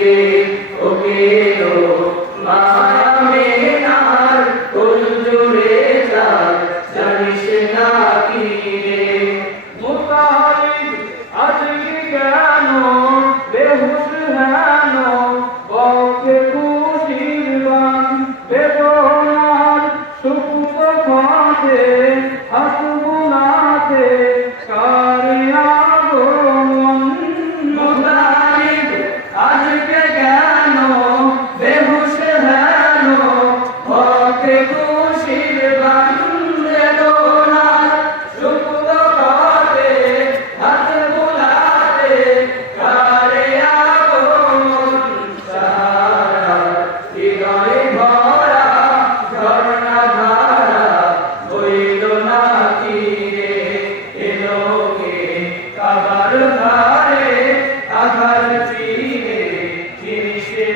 রে ওকে ও মামে খাতে হাসবুনাতে